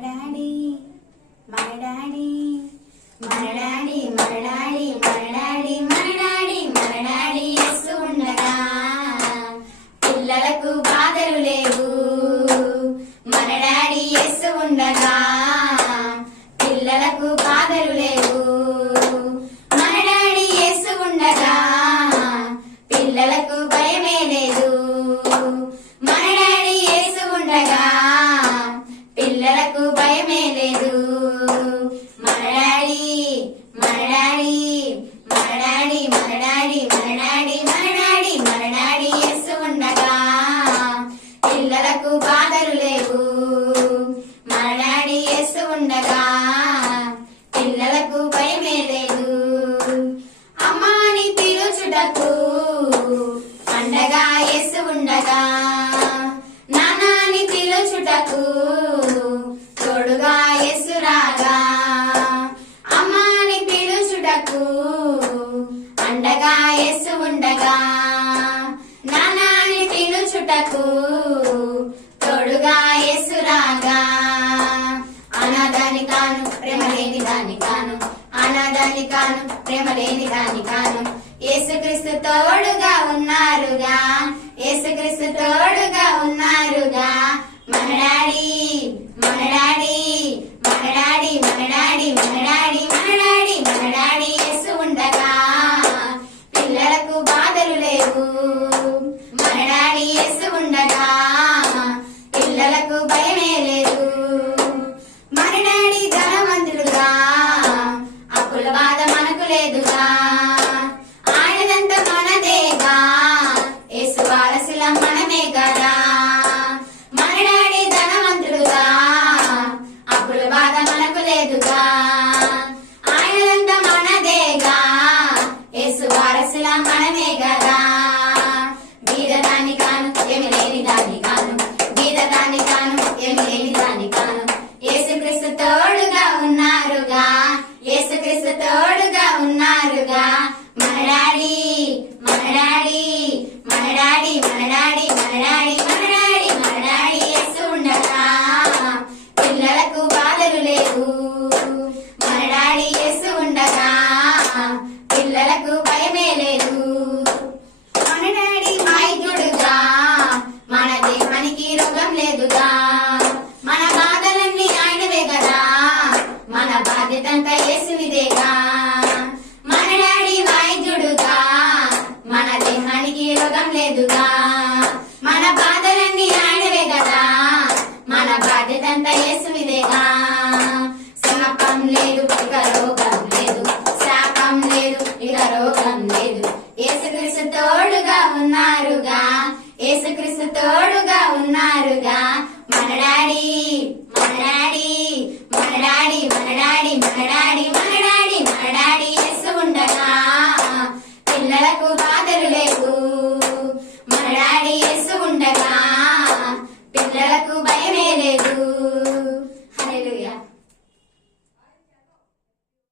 Daddy మన daddy మన daddy మన డాడీ మన డాడీ మన డాడీ మన డాడీ యేసు ఉండగా పిల్లలకు బాధలు లేవు. మన డాడీ యేసు ఉండగా పిల్లలకు బాధలు లేవు. మన డాడీ యేసు ఉండగా పిల్లలకు భయమే లేదు. మన డాడీ యేసు ఉండగా పిల్లలకు భయమే లేదు. మన డాడీ మన డాడీ మన డాడీ మన డాడీ మన డాడీ మన డాడీ మన డాడీ యేసు ఉండగా పిల్లలకు బాధలు లేవు. మన డాడీ యేసు ఉండగా పిల్లలకు భయమే లేదు. అమ్మాని పిలుచుటకు అండగా యేసు ఉండగా, నానాని పిలుచుటకు తోడుగా యేసు రాగా. అమ్మాని పిలుచుటకు అండగా యేసు ఉండగా, నానాని పిలుచుటకు తోడుగా యేసు రాగా. అనాథాని కాను ప్రేమ లేని దాని కాను, అనాథాని కాను ప్రేమ లేని దాని కాను. యేసుక్రీస్తు తోడుగా ఉన్నారుగా, యేసుక్రీస్తు తోడుగా ఉన్నారుగా. మన డాడీ మన డాడీ మన డాడీ మన డాడీ మన డాడీ మన డాడీ మన డాడీ యేసు ఉండగా పిల్లలకు బాధలు లేవు. మన డాడీ యేసు ఉండగా పిల్లలకు భయమే లేదు. మన డాడీ ధనవంతుడుగా, అప్పుల బాధ మనకు లేదుగా. ఆయనదంతా మనదేగా, యేసు వారసులం మనమే కదా. మన డాడీ ధనవంతుడుగా, అప్పుల బాధ మనకు లేదుగా. ఆయనదంతా మనదేగా, యేసు వారసులం మనమే కదా. బీదదాని కాను ఏమి లేని దాని కాను, బీదదాని కాను ఏమి లేని దాని కాను. యేసుక్రీస్తు తోడుగా ఉన్నారుగా, యేసుక్రీస్తు తోడుగా ఉన్నారుగా. మన డాడీ మన డాడీ మన డాడీ మన డాడీ మన డాడీ మన డాడీ మన డాడీ యేసు ఉండగా పిల్లలకు బాధలు లేవు. మన డాడీ యేసు ఉండగా పిల్లలకు భయమే లేదు. మన డాడీ వైద్యుడుగా, మన దేహానికి రోగం లేదుగా. మన బాధలన్నీ ఆయనవే కదా, మన బాధ్యతంతా యేసునిదేగా. మన డాడీ వైద్యుడుగా, మన దేహానికి రోగం లేదుగా. మన బాధలన్నీ ఆయనవే కదా, మన బాధ్యతంతా యేసునిదే.